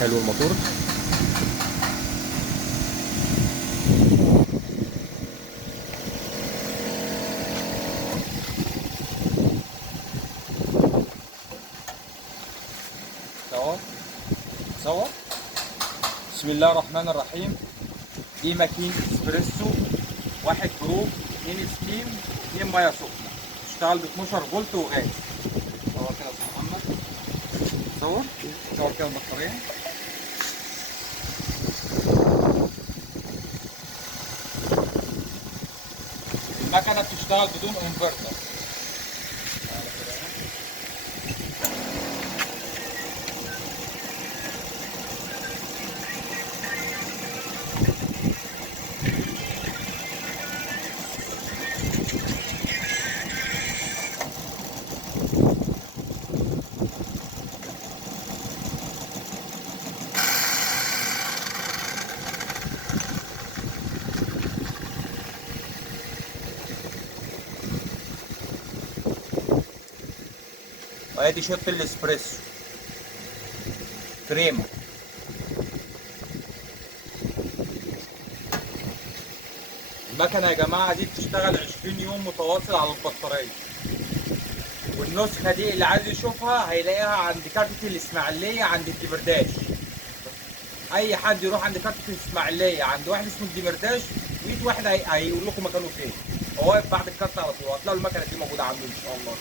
حلو الموتور. صور صور. بسم الله الرحمن الرحيم. دي ماكينة اسبريسو، 1 بروف، 2 ستيم، 2 ميه سخنة، تشتغل ب 12 فولت وغاز. صور كده يا استاذ محمد. صور صور كده البطارية. المكنة بتشتغل بدون انفرتر. وادي شوت الاسبريسو كريمة. المكنة يا جماعة دي بتشتغل 20 يوم متواصل على البطارية. والنسخة دي اللي عايز يشوفها هيلاقيها عند كارتة الإسماعيلية عند الدمرداش. أي حد يروح عند كارتة الإسماعيلية عند واحد اسمه الدمرداش، 100 واحد هيقول لكم مكانه فين. هو واقف بعد الكارتة على طول، هتلاقوا المكنة دي موجودة عنده إن شاء الله.